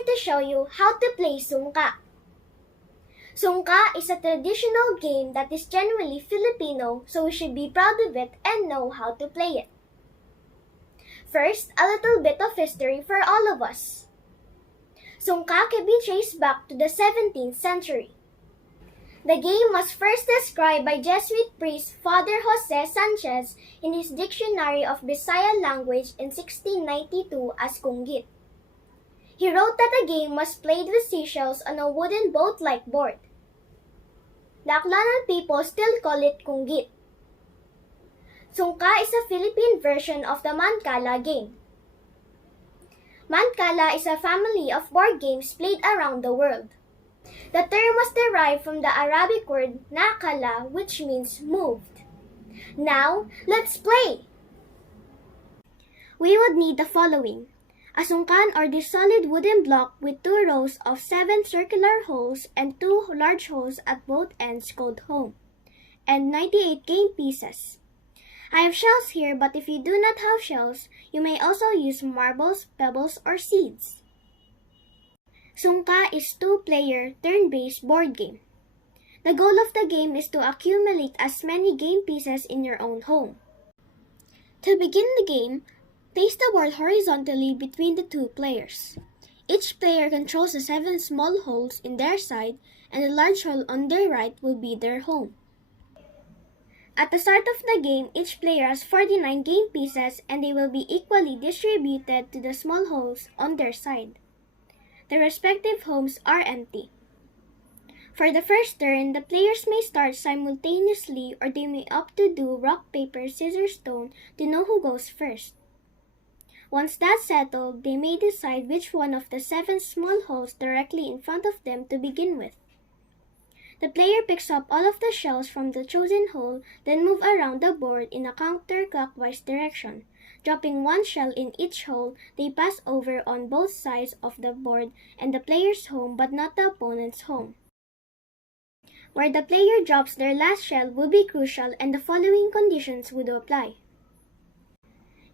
here to show you how to play Sungka. Sungka is a traditional game that is genuinely Filipino, so we should be proud of it and know how to play it. First, a little bit of history for all of us. Sungka can be traced back to the 17th century. The game was first described by Jesuit priest Father Jose Sanchez in his Dictionary of Bisaya Language in 1692 as Kunggit. He wrote that the game was played with seashells on a wooden boat-like board. The Aklan people still call it Kunggit. Sungka is a Philippine version of the Mancala game. Mancala is a family of board games played around the world. The term was derived from the Arabic word nakala, which means moved. Now, let's play! We would need the following: a sungkan or this solid wooden block with 2 rows of 7 circular holes and 2 large holes at both ends called home, and 98 game pieces. I have shells here, but if you do not have shells, you may also use marbles, pebbles, or seeds. Sungka is 2-player, turn-based board game. The goal of the game is to accumulate as many game pieces in your own home. To begin the game, place the board horizontally between the 2 players. Each player controls the 7 small holes in their side, and the large hole on their right will be their home. At the start of the game, each player has 49 game pieces, and they will be equally distributed to the small holes on their side. The respective homes are empty. For the first turn, the players may start simultaneously, or they may opt to do rock, paper, scissors, stone to know who goes first. Once that's settled, they may decide which one of the 7 small holes directly in front of them to begin with. The player picks up all of the shells from the chosen hole, then move around the board in a counterclockwise direction. Dropping 1 shell in each hole, they pass over on both sides of the board and the player's home but not the opponent's home. Where the player drops their last shell will be crucial, and the following conditions would apply.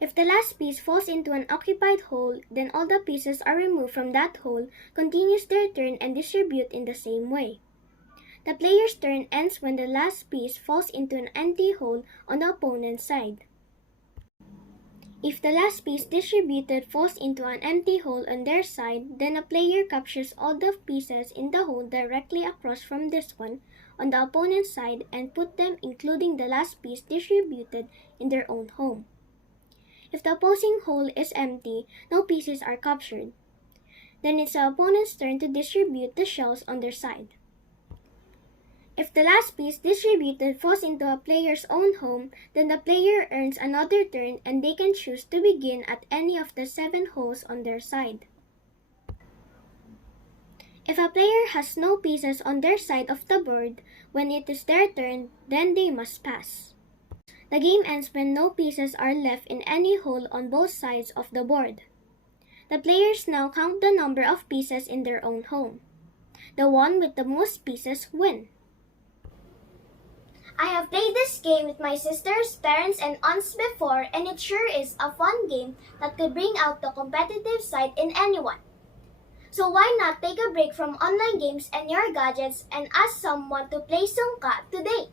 If the last piece falls into an occupied hole, then all the pieces are removed from that hole, continues their turn, and distribute in the same way. The player's turn ends when the last piece falls into an empty hole on the opponent's side. If the last piece distributed falls into an empty hole on their side, then a player captures all the pieces in the hole directly across from this one on the opponent's side and put them, including the last piece distributed, in their own home. If the opposing hole is empty, no pieces are captured. Then it's the opponent's turn to distribute the shells on their side. If the last piece distributed falls into a player's own home, then the player earns another turn, and they can choose to begin at any of the 7 holes on their side. If a player has no pieces on their side of the board when it is their turn, then they must pass. The game ends when no pieces are left in any hole on both sides of the board. The players now count the number of pieces in their own home. The one with the most pieces win. I have played this game with my sisters, parents, and aunts before, and it sure is a fun game that could bring out the competitive side in anyone. So why not take a break from online games and your gadgets and ask someone to play Sungka today?